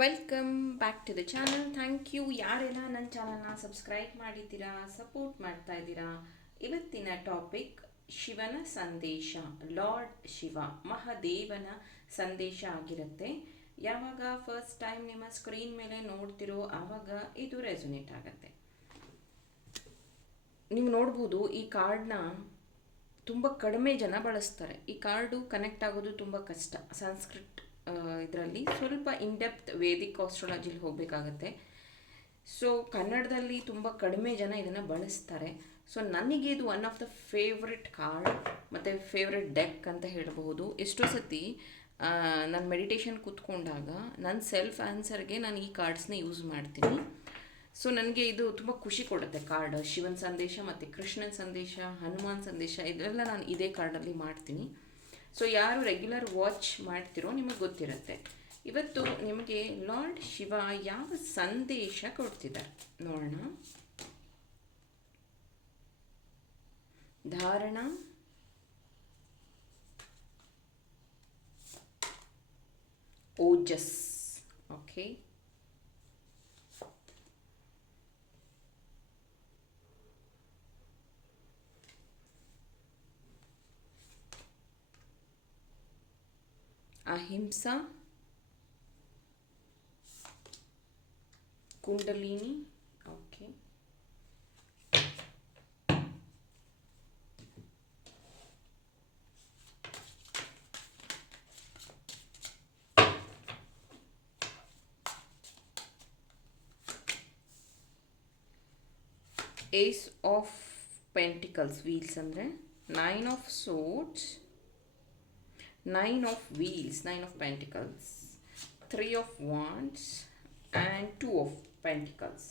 Welcome back to the channel. Thank you ಯಾರೆಲ್ಲ ನನ್ನ ಚಾನಲ್ನ ಸಬ್ಸ್ಕ್ರೈಬ್ ಮಾಡಿದ್ದೀರಾ, ಸಪೋರ್ಟ್ ಮಾಡ್ತಾ ಇದ್ದೀರಾ. ಇವತ್ತಿನ ಟಾಪಿಕ್ ಶಿವನ ಸಂದೇಶ, ಲಾರ್ಡ್ ಶಿವ, ಮಹಾದೇವನ ಸಂದೇಶ ಆಗಿರುತ್ತೆ. ಯಾವಾಗ ಫಸ್ಟ್ ಟೈಮ್ ನಿಮ್ಮ ಸ್ಕ್ರೀನ್ ಮೇಲೆ ನೋಡ್ತಿರೋ ಆವಾಗ ಇದು ರೆಸೊನೇಟ್ ಆಗುತ್ತೆ. ನೀವು ನೋಡ್ಬೋದು ಈ ಕಾರ್ಡ್ನ ತುಂಬ ಕಡಿಮೆ ಜನ ಬಳಸ್ತಾರೆ. ಈ ಕಾರ್ಡು ಕನೆಕ್ಟ್ ಆಗೋದು ತುಂಬ ಕಷ್ಟ. ಸಂಸ್ಕೃತ್ ಇದರಲ್ಲಿ ಸ್ವಲ್ಪ ಇನ್ಡೆಪ್ತ್ ವೇದಿಕ್ ಆಸ್ಟ್ರಾಲಜಿಲಿ ಹೋಗಬೇಕಾಗತ್ತೆ. ಸೊ ಕನ್ನಡದಲ್ಲಿ ತುಂಬ ಕಡಿಮೆ ಜನ ಇದನ್ನು ಬಳಸ್ತಾರೆ. ಸೊ ನನಗೆ ಇದು one of the favourite card ಮತ್ತು ಫೇವ್ರೆಟ್ ಡೆಕ್ ಅಂತ ಹೇಳಬಹುದು. ಎಷ್ಟೋ ಸತಿ ನಾನು ಮೆಡಿಟೇಷನ್ ಕೂತ್ಕೊಂಡಾಗ ನನ್ನ ಸೆಲ್ಫ್ ಆನ್ಸರ್ಗೆ ನಾನು ಈ ಕಾರ್ಡ್ಸ್ನ ಯೂಸ್ ಮಾಡ್ತೀನಿ. ಸೊ ನನಗೆ ಇದು ತುಂಬ ಖುಷಿ ಕೊಡುತ್ತೆ. ಕಾರ್ಡ್ ಶಿವನ ಸಂದೇಶ ಮತ್ತು ಕೃಷ್ಣನ ಸಂದೇಶ, ಹನುಮಾನ್ ಸಂದೇಶ, ಇದೆಲ್ಲ ನಾನು ಇದೇ ಕಾರ್ಡಲ್ಲಿ ಮಾಡ್ತೀನಿ. ಸೊ ಯಾರು ರೆಗ್ಯುಲರ್ ವಾಚ್ ಮಾಡ್ತಿರೋ ನಿಮಗೆ ಗೊತ್ತಿರುತ್ತೆ. ಇವತ್ತು ನಿಮಗೆ ಲಾರ್ಡ್ ಶಿವ ಯಾವ ಸಂದೇಶ ಕೊಡ್ತಿದ್ದಾರೆ ನೋಡೋಣ. Dharana, Ojas, okay, Ahimsa, Kundalini, okay, ace of pentacles, wheels ಅಂದರೆ nine of swords, nine of wheels, nine of pentacles, three of wands and two of pentacles.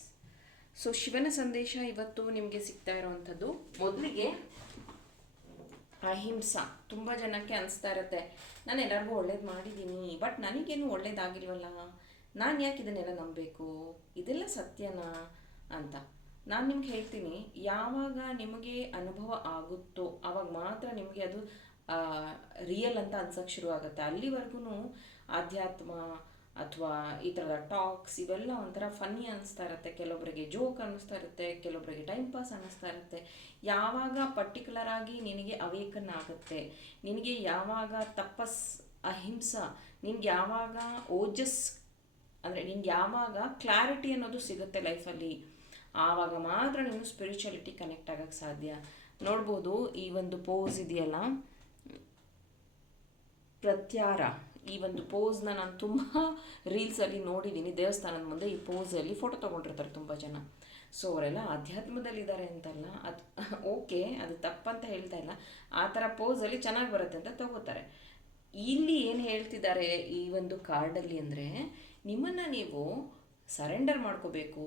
So ಶಿವನ ಸಂದೇಶ ಇವತ್ತು ನಿಮಗೆ ಸಿಗ್ತಾ ಇರೋವಂಥದ್ದು. ಮೊದಲಿಗೆ ಅಹಿಂಸಾ. ತುಂಬ ಜನಕ್ಕೆ ಅನಿಸ್ತಾ ಇರುತ್ತೆ, ನಾನು ಎಲ್ಲರಿಗೂ ಒಳ್ಳೇದು ಮಾಡಿದ್ದೀನಿ, ಬಟ್ ನನಗೇನು ಒಳ್ಳೇದಾಗಿಲ್ವಲ್ಲ, ನಾನು ಯಾಕೆ ಇದನ್ನೆಲ್ಲ ನಂಬಬೇಕು, ಇದೆಲ್ಲ ಸತ್ಯನಾ ಅಂತ. ನಾನು ನಿಮ್ಗೆ ಹೇಳ್ತೀನಿ, ಯಾವಾಗ ನಿಮಗೆ ಅನುಭವ ಆಗುತ್ತೋ ಆವಾಗ ಮಾತ್ರ ನಿಮಗೆ ಅದು ರಿಯಲ್ ಅಂತ ಅನ್ಸೋಕ್ಕೆ ಶುರು ಆಗುತ್ತೆ. ಅಲ್ಲಿವರೆಗೂ ಆಧ್ಯಾತ್ಮ ಅಥವಾ ಈ ಥರದ ಟಾಕ್ಸ್ ಇವೆಲ್ಲ ಒಂಥರ ಫನ್ನಿ ಅನ್ನಿಸ್ತಾ ಇರುತ್ತೆ, ಕೆಲವೊಬ್ಬರಿಗೆ ಜೋಕ್ ಅನ್ನಿಸ್ತಾ ಇರುತ್ತೆ, ಕೆಲವೊಬ್ಬರಿಗೆ ಟೈಮ್ ಪಾಸ್ ಅನ್ನಿಸ್ತಾ ಇರುತ್ತೆ. ಯಾವಾಗ ಪರ್ಟಿಕ್ಯುಲರ್ ಆಗಿ ನಿನಗೆ ಅವೇಕನ್ ಆಗುತ್ತೆ, ನಿನಗೆ ಯಾವಾಗ ತಪಸ್, ಅಹಿಂಸಾ, ನಿನ್ಗೆ ಯಾವಾಗ ಓಜಸ್ ಅಂದರೆ ನಿನ್ಗೆ ಯಾವಾಗ ಕ್ಲಾರಿಟಿ ಅನ್ನೋದು ಸಿಗುತ್ತೆ ಲೈಫಲ್ಲಿ, ಆವಾಗ ಮಾತ್ರ ನೀನು ಸ್ಪಿರಿಚುಯಾಲಿಟಿ ಕನೆಕ್ಟ್ ಆಗೋಕ್ಕೆ ಸಾಧ್ಯ. ನೋಡ್ಬೋದು ಈ ಒಂದು ಪೋಸ್ ಇದೆಯಲ್ಲ, ಪ್ರತ್ಯಾರ, ಈ ಒಂದು ಪೋಸ್ನ ನಾನು ತುಂಬ ರೀಲ್ಸಲ್ಲಿ ನೋಡಿದ್ದೀನಿ. ದೇವಸ್ಥಾನದ ಮುಂದೆ ಈ ಪೋಸಲ್ಲಿ ಫೋಟೋ ತೊಗೊಂಡಿರ್ತಾರೆ ತುಂಬ ಜನ. ಸೊ ಅವರೆಲ್ಲ ಅಧ್ಯಾತ್ಮದಲ್ಲಿದ್ದಾರೆ ಅಂತಲ್ಲ, ಅದು ಓಕೆ, ಅದು ತಪ್ಪಂತ ಹೇಳ್ತಾ ಇಲ್ಲ, ಆ ಥರ ಪೋಸಲ್ಲಿ ಚೆನ್ನಾಗಿ ಬರುತ್ತೆ ಅಂತ ತಗೋತಾರೆ. ಇಲ್ಲಿ ಏನು ಹೇಳ್ತಿದ್ದಾರೆ ಈ ಒಂದು ಕಾರ್ಡಲ್ಲಿ ಅಂದರೆ, ನಿಮ್ಮನ್ನು ನೀವು ಸರೆಂಡರ್ ಮಾಡ್ಕೋಬೇಕು.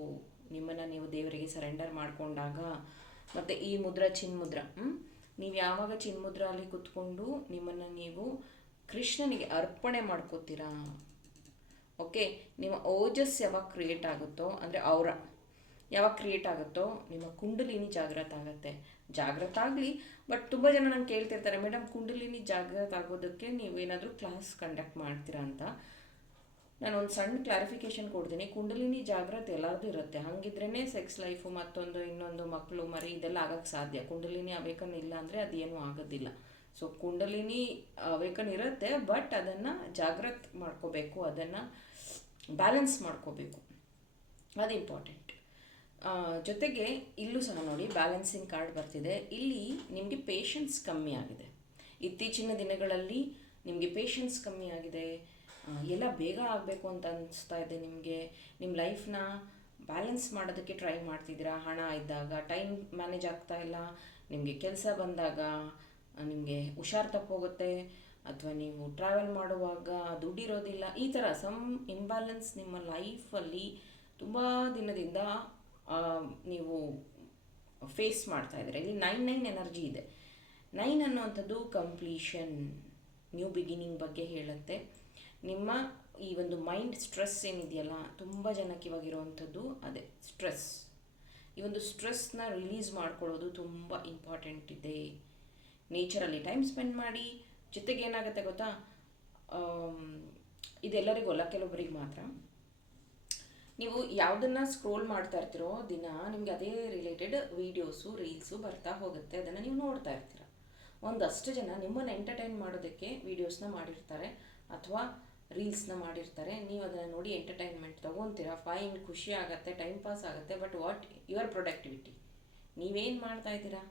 ನಿಮ್ಮನ್ನು ನೀವು ದೇವರಿಗೆ ಸರೆಂಡರ್ ಮಾಡಿಕೊಂಡಾಗ, ಮತ್ತು ಈ ಮುದ್ರ ಚಿನ್ಮುದ್ರ, ನೀವು ಯಾವಾಗ ಚಿನ್ಮುದ್ರ ಅಲ್ಲಿ ಕೂತ್ಕೊಂಡು ನಿಮ್ಮನ್ನು ನೀವು ಕೃಷ್ಣನಿಗೆ ಅರ್ಪಣೆ ಮಾಡ್ಕೋತೀರಾ, ಓಕೆ, ನಿಮ್ಮ ಓಜಸ್ ಯಾವಾಗ ಕ್ರಿಯೇಟ್ ಆಗುತ್ತೋ, ಅಂದರೆ ಅವರ ಯಾವಾಗ ಕ್ರಿಯೇಟ್ ಆಗುತ್ತೋ ನಿಮ್ಮ ಕುಂಡಲಿನಿ ಜಾಗೃತ ಆಗುತ್ತೆ. ಜಾಗೃತ ಆಗಲಿ, ಬಟ್ ತುಂಬ ಜನ ನಂಗೆ ಕೇಳ್ತಿರ್ತಾರೆ, ಮೇಡಮ್ ಕುಂಡಲಿನಿ ಜಾಗೃತ ಆಗೋದಕ್ಕೆ ನೀವೇನಾದರೂ ಕ್ಲಾಸ್ ಕಂಡಕ್ಟ್ ಮಾಡ್ತೀರಾ ಅಂತ. ನಾನು ಒಂದು ಸಣ್ಣ ಕ್ಲಾರಿಫಿಕೇಷನ್ ಕೊಡ್ತೀನಿ. ಕುಂಡಲಿನಿ ಜಾಗೃತಿ ಎಲ್ಲರದ್ದು ಇರುತ್ತೆ, ಹಾಗಿದ್ರೇ ಸೆಕ್ಸ್ ಲೈಫು, ಮತ್ತೊಂದು ಇನ್ನೊಂದು ಮಕ್ಕಳು ಮರಿ ಇದೆಲ್ಲ ಆಗೋಕ್ಕೆ ಸಾಧ್ಯ. ಕುಂಡಲಿನಿ ಅವೇಕನ್ ಇಲ್ಲ ಅಂದರೆ ಅದೇನೂ ಆಗೋದಿಲ್ಲ. ಸೊ ಕುಂಡಲಿನಿ ಅವೇಕನ್ ಇರುತ್ತೆ, ಬಟ್ ಅದನ್ನು ಜಾಗೃತ ಮಾಡ್ಕೋಬೇಕು, ಅದನ್ನು ಬ್ಯಾಲೆನ್ಸ್ ಮಾಡ್ಕೋಬೇಕು, ಅದು ಇಂಪಾರ್ಟೆಂಟ್. ಜೊತೆಗೆ ಇಲ್ಲೂ ಸಹ ನೋಡಿ ಬ್ಯಾಲೆನ್ಸಿಂಗ್ ಕಾರ್ಡ್ ಬರ್ತಿದೆ. ಇಲ್ಲಿ ನಿಮಗೆ ಪೇಷನ್ಸ್ ಕಮ್ಮಿ ಆಗಿದೆ. ಇತ್ತೀಚಿನ ದಿನಗಳಲ್ಲಿ ನಿಮಗೆ ಪೇಷನ್ಸ್ ಕಮ್ಮಿ ಆಗಿದೆ, ಎಲ್ಲ ಬೇಗ ಆಗಬೇಕು ಅಂತ ಅನಿಸ್ತಾ ಇದೆ ನಿಮಗೆ. ನಿಮ್ಮ ಲೈಫ್ನ ಬ್ಯಾಲೆನ್ಸ್ ಮಾಡೋದಕ್ಕೆ ಟ್ರೈ ಮಾಡ್ತಿದ್ದೀರಾ. ಹಣ ಇದ್ದಾಗ ಟೈಮ್ ಮ್ಯಾನೇಜ್ ಆಗ್ತಾ ಇಲ್ಲ, ನಿಮಗೆ ಕೆಲಸ ಬಂದಾಗ ನಿಮಗೆ ಹುಷಾರು ತಪ್ಪೋಗುತ್ತೆ, ಅಥವಾ ನೀವು ಟ್ರಾವೆಲ್ ಮಾಡುವಾಗ ದುಡ್ಡಿರೋದಿಲ್ಲ, ಈ ಥರ ಸಮ್ ಇಂಬ್ಯಾಲೆನ್ಸ್ ನಿಮ್ಮ ಲೈಫಲ್ಲಿ ತುಂಬ ದಿನದಿಂದ ನೀವು ಫೇಸ್ ಮಾಡ್ತಾ ಇದ್ದೀರಾ. ಇಲ್ಲಿ 9 ಎನರ್ಜಿ ಇದೆ. 9 ಅನ್ನುವಂಥದ್ದು ಕಂಪ್ಲೀಷನ್, ನ್ಯೂ ಬಿಗಿನಿಂಗ್ ಬಗ್ಗೆ ಹೇಳುತ್ತೆ. ನಿಮ್ಮ ಈ ಒಂದು ಮೈಂಡ್ ಸ್ಟ್ರೆಸ್ ಏನಿದೆಯಲ್ಲ, ತುಂಬ ಜನಕ್ಕೆ ಇವಾಗಿರುವಂಥದ್ದು ಅದೇ ಸ್ಟ್ರೆಸ್. ಈ ಒಂದು ಸ್ಟ್ರೆಸ್ನ ರಿಲೀಸ್ ಮಾಡ್ಕೊಳ್ಳೋದು ತುಂಬ ಇಂಪಾರ್ಟೆಂಟ್ ಇದೆ. ನೇಚರಲ್ಲಿ ಟೈಮ್ ಸ್ಪೆಂಡ್ ಮಾಡಿ. ಜೊತೆಗೆ ಏನಾಗುತ್ತೆ ಗೊತ್ತಾ, ಇದೆಲ್ಲರಿಗೂ ಅಲ್ಲ, ಕೆಲವೊಬ್ಬರಿಗೆ ಮಾತ್ರ. ನೀವು ಯಾವುದನ್ನು ಸ್ಕ್ರೋಲ್ ಮಾಡ್ತಾ ಇರ್ತೀರೋ ದಿನ ನಿಮಗೆ ಅದೇ ರಿಲೇಟೆಡ್ ವೀಡಿಯೋಸು ರೀಲ್ಸು ಬರ್ತಾ ಹೋಗುತ್ತೆ, ಅದನ್ನು ನೀವು ನೋಡ್ತಾ ಇರ್ತೀರ. ಒಂದಷ್ಟು ಜನ ನಿಮ್ಮನ್ನು ಎಂಟರ್ಟೈನ್ ಮಾಡೋದಕ್ಕೆ ವೀಡಿಯೋಸ್ನ ಮಾಡಿರ್ತಾರೆ ಅಥವಾ ರೀಲ್ಸ್ನ ಮಾಡಿರ್ತಾರೆ. ನೀವು ಅದನ್ನು ನೋಡಿ ಎಂಟರ್ಟೈನ್ಮೆಂಟ್ ತೊಗೊತೀರಾ, ಫೈನ್, ಖುಷಿ ಆಗುತ್ತೆ, ಟೈಮ್ ಪಾಸ್ ಆಗುತ್ತೆ. But what your productivity? ನೀವೇನು ಮಾಡ್ತಾ ಇದ್ದೀರಾ?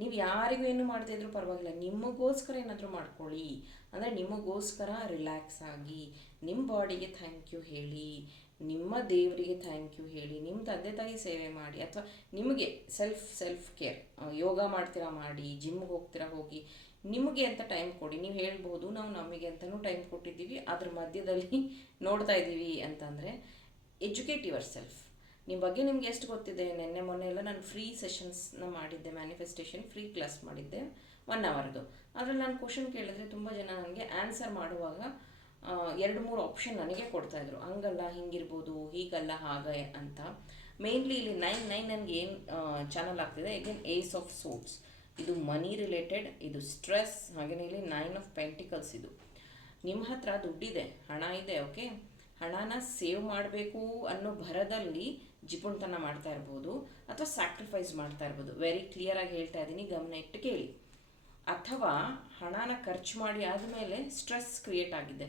ನೀವು ಯಾರಿಗೂ ಏನು ಮಾಡದೇ ಇದ್ರೂ ಪರವಾಗಿಲ್ಲ, ನಿಮಗೋಸ್ಕರ ಏನಾದರೂ ಮಾಡ್ಕೊಳ್ಳಿ. ಅಂದರೆ ನಿಮಗೋಸ್ಕರ ರಿಲ್ಯಾಕ್ಸ್ ಆಗಿ, ನಿಮ್ಮ ಬಾಡಿಗೆ ಥ್ಯಾಂಕ್ ಯು ಹೇಳಿ, ನಿಮ್ಮ ದೇವರಿಗೆ ಥ್ಯಾಂಕ್ ಯು ಹೇಳಿ, ನಿಮ್ಮ ತಂದೆ ತಾಯಿ ಸೇವೆ ಮಾಡಿ, ಅಥವಾ ನಿಮಗೆ ಸೆಲ್ಫ್ ಕೇರ್, ಯೋಗ ಮಾಡ್ತೀರಾ ಮಾಡಿ, ಜಿಮ್ಗೆ ಹೋಗ್ತೀರಾ ಹೋಗಿ, ನಿಮಗೆ ಅಂತ ಟೈಮ್ ಕೊಡಿ. ನೀವು ಹೇಳ್ಬೋದು ನಾವು ನಮಗೆ ಅಂತಲೂ ಟೈಮ್ ಕೊಟ್ಟಿದ್ದೀವಿ, ಅದ್ರ ಮಧ್ಯದಲ್ಲಿ ನೋಡ್ತಾ ಇದ್ದೀವಿ ಅಂತಂದರೆ ಎಜುಕೇಟ್ ಯುವರ್ ಸೆಲ್ಫ್. ನಿಮ್ಮ ಬಗ್ಗೆ ನಿಮ್ಗೆ ಎಷ್ಟು ಗೊತ್ತಿದೆ? ಮೊನ್ನೆ ಎಲ್ಲ ನಾನು ಫ್ರೀ ಸೆಷನ್ಸ್ನ ಮಾಡಿದ್ದೆ, ಮ್ಯಾನಿಫೆಸ್ಟೇಷನ್ ಫ್ರೀ ಕ್ಲಾಸ್ ಮಾಡಿದ್ದೆ 1 ಅವರ್ದು. ಅದರಲ್ಲಿ ನಾನು ಕ್ವಶನ್ ಕೇಳಿದ್ರೆ ತುಂಬ ಜನ ನನಗೆ ಆನ್ಸರ್ ಮಾಡುವಾಗ 2-3 ಆಪ್ಷನ್ ನನಗೆ ಕೊಡ್ತಾಯಿದ್ರು. ಹಂಗಲ್ಲ, ಹಿಂಗಿರ್ಬೋದು, ಹೀಗಲ್ಲ, ಹಾಗೆ ಅಂತ. ಮೇನ್ಲಿ ಇಲ್ಲಿ 9 ನನಗೆ ಏನು ಚಾನಲ್ ಆಗ್ತಿದೆ, ಅಗೇನ್ ಏಸ್ ಆಫ್ ಸೋಟ್ಸ್, ಇದು ಮನಿ ರಿಲೇಟೆಡ್, ಇದು ಸ್ಟ್ರೆಸ್. ಹಾಗೆಯೇ ಇಲ್ಲಿ 9 ಆಫ್ ಪೆಂಟಿಕಲ್ಸ್. ಇದು ನಿಮ್ಮ ಹತ್ರ ದುಡ್ಡಿದೆ, ಹಣ ಇದೆ, ಓಕೆ, ಹಣನ ಸೇವ್ ಮಾಡಬೇಕು ಅನ್ನೋ ಭರದಲ್ಲಿ ಜಿಪುಣತನ ಮಾಡ್ತಾ ಇರ್ಬೋದು, ಅಥವಾ ಸ್ಯಾಕ್ರಿಫೈಸ್ ಮಾಡ್ತಾ ಇರ್ಬೋದು. ವೆರಿ ಕ್ಲಿಯರಾಗಿ ಹೇಳ್ತಾ ಇದ್ದೀನಿ, ಗಮನ ಇಟ್ಟು ಕೇಳಿ. ಅಥವಾ ಹಣನ ಖರ್ಚು ಮಾಡಿ ಆದಮೇಲೆ ಸ್ಟ್ರೆಸ್ ಕ್ರಿಯೇಟ್ ಆಗಿದೆ,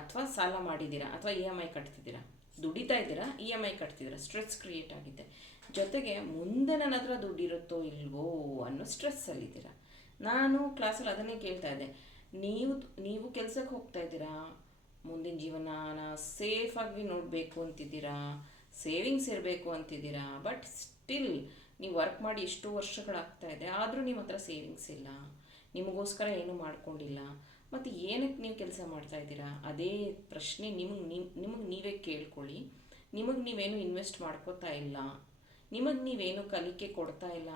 ಅಥವಾ ಸಾಲ ಮಾಡಿದ್ದೀರಾ, ಅಥವಾ EMI ಕಟ್ತಿದ್ದೀರಾ, ದುಡಿತಾ ಇದ್ದೀರಾ, EMI ಕಟ್ತಿದ್ದೀರಾ, ಸ್ಟ್ರೆಸ್ ಕ್ರಿಯೇಟ್ ಆಗಿದೆ. ಜೊತೆಗೆ ಮುಂದೆ ನನ್ನ ಹತ್ರ ದುಡ್ಡಿರುತ್ತೋ ಇಲ್ವೋ ಅನ್ನೋ ಸ್ಟ್ರೆಸ್ಸಲ್ಲಿದ್ದೀರಾ. ನಾನು ಕ್ಲಾಸಲ್ಲಿ ಅದನ್ನೇ ಕೇಳ್ತಾ ಇದ್ದೆ, ನೀವು ಕೆಲಸಕ್ಕೆ ಹೋಗ್ತಾ ಇದ್ದೀರಾ, ಮುಂದಿನ ಜೀವನನ ಸೇಫಾಗಿ ನೋಡಬೇಕು ಅಂತಿದ್ದೀರಾ, ಸೇವಿಂಗ್ಸ್ ಇರಬೇಕು ಅಂತಿದ್ದೀರಾ. ಬಟ್ ಸ್ಟಿಲ್ ನೀವು ವರ್ಕ್ ಮಾಡಿ ಎಷ್ಟೋ ವರ್ಷಗಳಾಗ್ತಾ ಇದೆ, ಆದರೂ ನಿಮ್ಮ ಹತ್ರ ಸೇವಿಂಗ್ಸ್ ಇಲ್ಲ, ನಿಮಗೋಸ್ಕರ ಏನೂ ಮಾಡ್ಕೊಂಡಿಲ್ಲ. ಮತ್ತು ಏನಕ್ಕೆ ನೀವು ಕೆಲಸ ಮಾಡ್ತಾ ಇದ್ದೀರಾ? ಅದೇ ಪ್ರಶ್ನೆ ನಿಮಗೆ ನೀವೇ ಕೇಳ್ಕೊಳ್ಳಿ. ನಿಮಗೆ ನೀವೇನು ಇನ್ವೆಸ್ಟ್ ಮಾಡ್ಕೋತಾ ಇಲ್ಲ, ನಿಮಗೆ ನೀವೇನು ಕಲಿಕೆ ಕೊಡ್ತಾ ಇಲ್ಲ.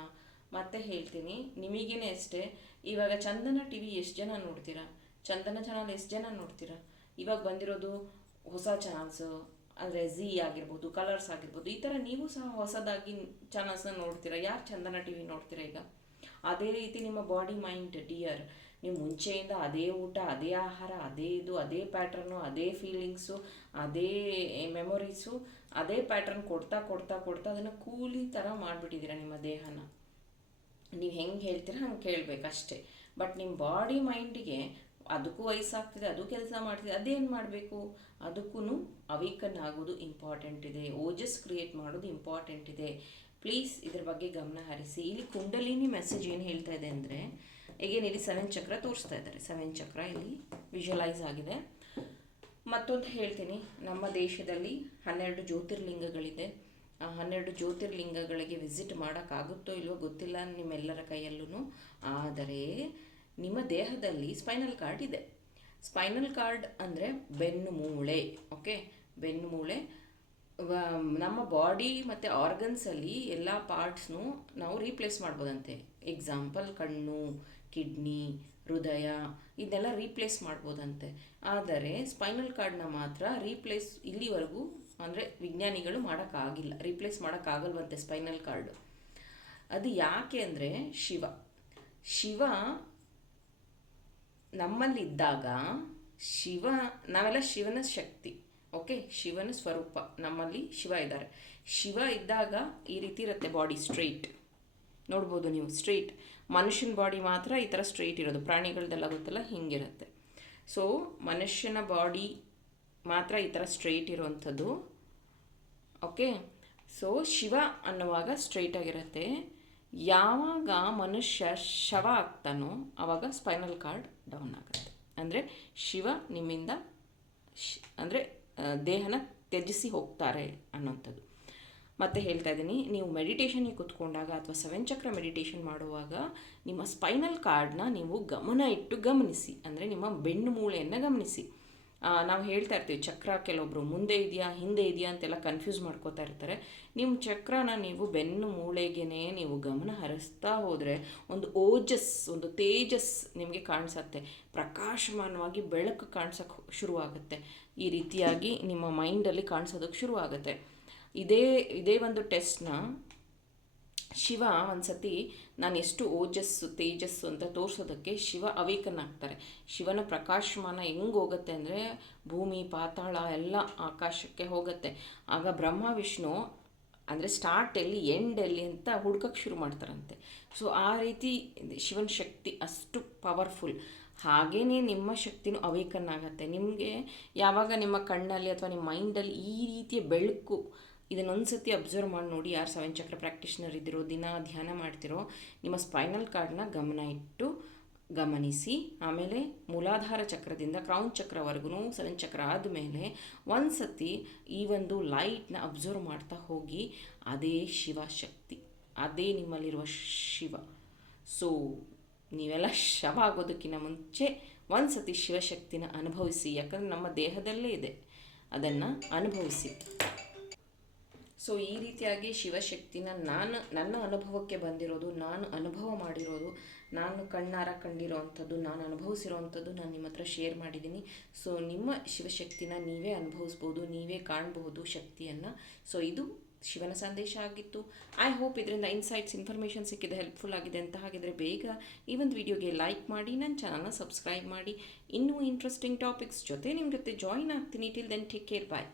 ಮತ್ತೆ ಹೇಳ್ತೀನಿ, ನಿಮಗೇನೆ ಅಷ್ಟೇ. ಇವಾಗ ಚಂದನ TV ಎಷ್ಟು ಜನ ನೋಡ್ತೀರಾ? ಚಂದನ ಚಾನಲ್ ಎಷ್ಟು ಜನ ನೋಡ್ತೀರಾ? ಇವಾಗ ಬಂದಿರೋದು ಹೊಸ ಚಾನಲ್ಸು, ಅಂದರೆ ಝೀ ಆಗಿರ್ಬೋದು, ಕಲರ್ಸ್ ಆಗಿರ್ಬೋದು, ಈ ಥರ ನೀವು ಸಹ ಹೊಸದಾಗಿ ಚಾನಲ್ಸ್ನ ನೋಡ್ತೀರಾ. ಯಾರು ಚಂದನ TV ನೋಡ್ತೀರಾ ಈಗ? ಅದೇ ರೀತಿ ನಿಮ್ಮ ಬಾಡಿ ಮೈಂಡ್ ಡಿಯರ್, ನೀವು ಮುಂಚೆಯಿಂದ ಅದೇ ಊಟ, ಅದೇ ಆಹಾರ, ಅದೇ ಇದು, ಅದೇ ಪ್ಯಾಟ್ರನ್ನು, ಅದೇ ಫೀಲಿಂಗ್ಸು, ಅದೇ ಮೆಮೊರೀಸು, ಅದೇ ಪ್ಯಾಟ್ರನ್ ಕೊಡ್ತಾ ಕೊಡ್ತಾ ಕೊಡ್ತಾ ಅದನ್ನು ಕೂಲಿ ಥರ ಮಾಡಿಬಿಟ್ಟಿದ್ದೀರಾ ನಿಮ್ಮ ದೇಹನ. ನೀವು ಹೆಂಗೆ ಹೇಳ್ತೀರಾ ಹಂಗೆ ಕೇಳಬೇಕಷ್ಟೇ. ಬಟ್ ನಿಮ್ಮ ಬಾಡಿ ಮೈಂಡಿಗೆ ಅದಕ್ಕೂ ವಯಸ್ಸಾಗ್ತಿದೆ, ಅದು ಕೆಲಸ ಮಾಡ್ತಿದೆ, ಅದೇನು ಮಾಡಬೇಕು? ಅದಕ್ಕೂ ಅವೇಕನ್ ಆಗೋದು ಇಂಪಾರ್ಟೆಂಟ್ ಇದೆ, ಓಜಸ್ ಕ್ರಿಯೇಟ್ ಮಾಡೋದು ಇಂಪಾರ್ಟೆಂಟ್ ಇದೆ. ಪ್ಲೀಸ್ ಇದ್ರ ಬಗ್ಗೆ ಗಮನ ಹರಿಸಿ. ಇಲ್ಲಿ ಕುಂಡಲಿನಿ ಮೆಸೇಜ್ ಏನು ಹೇಳ್ತಾ ಇದೆ ಅಂದರೆ, ಈಗೇನು ಇಲ್ಲಿ 7 ಚಕ್ರ ತೋರಿಸ್ತಾ ಇದ್ದಾರೆ. 7 ಚಕ್ರ ಇಲ್ಲಿ ವಿಜುವಲೈಸ್ ಆಗಿದೆ. ಮತ್ತೊಂದು ಹೇಳ್ತೀನಿ, ನಮ್ಮ ದೇಶದಲ್ಲಿ 12 ಜ್ಯೋತಿರ್ಲಿಂಗಗಳಿದೆ. ಆ 12 ಜ್ಯೋತಿರ್ಲಿಂಗಗಳಿಗೆ ವಿಸಿಟ್ ಮಾಡೋಕ್ಕಾಗುತ್ತೋ ಇಲ್ವೋ ಗೊತ್ತಿಲ್ಲ ನಿಮ್ಮೆಲ್ಲರ ಕೈಯಲ್ಲೂ. ಆದರೆ ನಿಮ್ಮ ದೇಹದಲ್ಲಿ ಸ್ಪೈನಲ್ ಕಾರ್ಡ್ ಇದೆ. ಸ್ಪೈನಲ್ ಕಾರ್ಡ್ ಅಂದರೆ ಬೆನ್ನು ಮೂಳೆ, ಓಕೆ, ಬೆನ್ನು ಮೂಳೆ. ನಮ್ಮ ಬಾಡಿ ಮತ್ತು ಆರ್ಗನ್ಸಲ್ಲಿ ಎಲ್ಲ ಪಾರ್ಟ್ಸ್ನೂ ನಾವು ರೀಪ್ಲೇಸ್ ಮಾಡ್ಬೋದಂತೆ. ಎಕ್ಸಾಂಪಲ್ ಕಣ್ಣು, ಕಿಡ್ನಿ, ಹೃದಯ, ಇದನ್ನೆಲ್ಲ ರೀಪ್ಲೇಸ್ ಮಾಡ್ಬೋದಂತೆ. ಆದರೆ ಸ್ಪೈನಲ್ ಕಾರ್ಡ್ನ ಮಾತ್ರ ರೀಪ್ಲೇಸ್ ಇಲ್ಲಿವರೆಗೂ ಅಂದರೆ ವಿಜ್ಞಾನಿಗಳು ಮಾಡೋಕ್ಕಾಗಿಲ್ಲ, ರೀಪ್ಲೇಸ್ ಮಾಡೋಕ್ಕಾಗಲ್ವಂತೆ ಸ್ಪೈನಲ್ ಕಾರ್ಡು. ಅದು ಯಾಕೆ ಅಂದರೆ ಶಿವ ನಮ್ಮಲ್ಲಿದ್ದಾಗ, ನಾವೆಲ್ಲ ಶಿವನ ಶಕ್ತಿ, ಓಕೆ, ಶಿವನ ಸ್ವರೂಪ, ನಮ್ಮಲ್ಲಿ ಶಿವ ಇದ್ದಾರೆ. ಶಿವ ಇದ್ದಾಗ ಈ ರೀತಿ ಇರುತ್ತೆ ಬಾಡಿ, ಸ್ಟ್ರೈಟ್ ನೋಡ್ಬೋದು ನೀವು, ಸ್ಟ್ರೈಟ್. ಮನುಷ್ಯನ ಬಾಡಿ ಮಾತ್ರ ಈ ಥರ ಸ್ಟ್ರೈಟ್ ಇರೋದು, ಪ್ರಾಣಿಗಳದೆಲ್ಲ ಗೊತ್ತಲ್ಲ ಹಿಂಗಿರುತ್ತೆ. ಸೊ ಮನುಷ್ಯನ ಬಾಡಿ ಮಾತ್ರ ಈ ಥರ ಸ್ಟ್ರೈಟ್ ಇರುವಂಥದ್ದು, ಓಕೆ. ಸೊ ಶಿವ ಅನ್ನುವಾಗ ಸ್ಟ್ರೈಟಾಗಿರುತ್ತೆ. ಯಾವಾಗ ಮನುಷ್ಯ ಶವ ಆಗ್ತಾನೋ ಆವಾಗ ಸ್ಪೈನಲ್ ಕಾರ್ಡ್ ಡೌನ್ ಆಗುತ್ತೆ. ಅಂದರೆ ಶಿವ ನಿಮ್ಮಿಂದ ಅಂದರೆ ದೇಹನ ತ್ಯಜಿಸಿ ಹೋಗ್ತಾರೆ ಅನ್ನೋಂಥದ್ದು. ಮತ್ತೆ ಹೇಳ್ತಾ ಇದ್ದೀನಿ, ನೀವು ಮೆಡಿಟೇಷನ್ಗೆ ಕೂತ್ಕೊಂಡಾಗ ಅಥವಾ 7 ಚಕ್ರ ಮೆಡಿಟೇಷನ್ ಮಾಡುವಾಗ ನಿಮ್ಮ ಸ್ಪೈನಲ್ ಕಾರ್ಡ್ನ ನೀವು ಗಮನ ಇಟ್ಟು ಗಮನಿಸಿ, ಅಂದರೆ ನಿಮ್ಮ ಬೆನ್ನು ಮೂಳೆಯನ್ನು ಗಮನಿಸಿ. ನಾವು ಹೇಳ್ತಾ ಇರ್ತೀವಿ ಚಕ್ರ, ಕೆಲವೊಬ್ಬರು ಮುಂದೆ ಇದೆಯಾ ಹಿಂದೆ ಇದೆಯಾ ಅಂತೆಲ್ಲ ಕನ್ಫ್ಯೂಸ್ ಮಾಡ್ಕೋತಾ ಇರ್ತಾರೆ. ನಿಮ್ಮ ಚಕ್ರನ ನೀವು ಬೆನ್ನು ಮೂಳೆಗೇ ನೀವು ಗಮನ ಹರಿಸ್ತಾ ಹೋದರೆ ಒಂದು ಓಜಸ್, ಒಂದು ತೇಜಸ್ ನಿಮಗೆ ಕಾಣಿಸುತ್ತೆ, ಪ್ರಕಾಶಮಾನವಾಗಿ ಬೆಳಕು ಕಾಣಿಸೋಕ್ಕೆ ಶುರುವಾಗುತ್ತೆ. ಈ ರೀತಿಯಾಗಿ ನಿಮ್ಮ ಮೈಂಡಲ್ಲಿ ಕಾಣಿಸೋದಕ್ಕೆ ಶುರುವಾಗುತ್ತೆ. ಇದೇ ಒಂದು ಟೆಸ್ಟ್ನ ಶಿವ ಒಂದು ಸತಿ ನಾನು ಎಷ್ಟು ಓಜಸ್ಸು ತೇಜಸ್ಸು ಅಂತ ತೋರಿಸೋದಕ್ಕೆ ಶಿವ ಅವೇಕನ್ ಆಗ್ತಾರೆ. ಶಿವನ ಪ್ರಕಾಶಮಾನ ಹೆಂಗೆ ಹೋಗುತ್ತೆ ಅಂದರೆ ಭೂಮಿ ಪಾತಾಳ ಎಲ್ಲ ಆಕಾಶಕ್ಕೆ ಹೋಗುತ್ತೆ. ಆಗ ಬ್ರಹ್ಮ ವಿಷ್ಣು ಅಂದರೆ ಸ್ಟಾರ್ಟ್ ಎಲ್ಲಿ ಎಂಡ್ ಎಲ್ಲಿ ಅಂತ ಹುಡ್ಕಕ್ಕೆ ಶುರು ಮಾಡ್ತಾರಂತೆ. ಸೊ ಆ ರೀತಿ ಶಿವನ ಶಕ್ತಿ ಅಷ್ಟು ಪವರ್ಫುಲ್. ಹಾಗೆಯೇ ನಿಮ್ಮ ಶಕ್ತಿನೂ ಅವೇಕನ್ ಆಗುತ್ತೆ. ನಿಮಗೆ ಯಾವಾಗ ನಿಮ್ಮ ಕಣ್ಣಲ್ಲಿ ಅಥವಾ ನಿಮ್ಮ ಮೈಂಡಲ್ಲಿ ಈ ರೀತಿಯ ಬೆಳಕು, ಇದನ್ನೊಂದು ಸತಿ ಅಬ್ಸರ್ವ್ ಮಾಡಿ ನೋಡಿ. ಯಾರು 7 ಚಕ್ರ ಪ್ರಾಕ್ಟೀಷನರ್ ಇದ್ದಿರೋ, ದಿನ ಧ್ಯಾನ ಮಾಡ್ತಿರೋ, ನಿಮ್ಮ ಸ್ಪೈನಲ್ ಕಾರ್ಡ್ನ ಗಮನ ಇಟ್ಟು ಗಮನಿಸಿ. ಆಮೇಲೆ ಮೂಲಾಧಾರ ಚಕ್ರದಿಂದ ಕ್ರೌನ್ ಚಕ್ರವರೆಗೂ 7 ಚಕ್ರ ಆದಮೇಲೆ ಒಂದು ಸತಿ ಈ ಒಂದು ಲೈಟ್ನ ಅಬ್ಸರ್ವ್ ಮಾಡ್ತಾ ಹೋಗಿ. ಅದೇ ಶಿವಶಕ್ತಿ, ಅದೇ ನಿಮ್ಮಲ್ಲಿರುವ ಶಿವ. ಸೊ ನೀವೆಲ್ಲ ಶವ ಆಗೋದಕ್ಕಿಂತ ಮುಂಚೆ ಒಂದು ಸತಿ ಶಿವಶಕ್ತಿನ ಅನುಭವಿಸಿ. ಯಾಕಂದರೆ ನಮ್ಮ ದೇಹದಲ್ಲೇ ಇದೆ, ಅದನ್ನು ಅನುಭವಿಸಿ. ಸೊ ಈ ರೀತಿಯಾಗಿ ಶಿವಶಕ್ತಿನ ನನ್ನ ಅನುಭವಕ್ಕೆ ಬಂದಿರೋದು, ನಾನು ಅನುಭವ ಮಾಡಿರೋದು, ನಾನು ಕಣ್ಣಾರ ಕಂಡಿರೋ ಅಂಥದ್ದು, ನಾನು ಅನುಭವಿಸಿರೋ ಅಂಥದ್ದು ನಾನು ನಿಮ್ಮ ಹತ್ರ ಶೇರ್ ಮಾಡಿದ್ದೀನಿ. ಸೊ ನಿಮ್ಮ ಶಿವಶಕ್ತಿನ ನೀವೇ ಅನುಭವಿಸ್ಬೋದು, ನೀವೇ ಕಾಣಬಹುದು ಶಕ್ತಿಯನ್ನು. ಸೊ ಇದು ಶಿವನ ಸಂದೇಶ ಆಗಿತ್ತು. ಐ ಹೋಪ್ ಇದರಿಂದ ಇನ್ಸೈಟ್ಸ್, ಇನ್ಫಾರ್ಮೇಷನ್ ಸಿಕ್ಕಿದೆ, ಹೆಲ್ಪ್ಫುಲ್ ಆಗಿದೆ ಅಂತ. ಹಾಗಿದ್ರೆ ಬೇಗ ಈ ಒಂದು ವಿಡಿಯೋಗೆ ಲೈಕ್ ಮಾಡಿ, ನನ್ನ ಚಾನಲ್ನ ಸಬ್ಸ್ಕ್ರೈಬ್ ಮಾಡಿ. ಇನ್ನೂ ಇಂಟ್ರೆಸ್ಟಿಂಗ್ ಟಾಪಿಕ್ಸ್ ಜೊತೆ ನಿಮ್ಮ ಜೊತೆ ಜಾಯಿನ್ ಆಗ್ತೀನಿ. ಟಿಲ್ ದೆನ್ ಟೇಕ್ ಕೇರ್, ಬಾಯ್.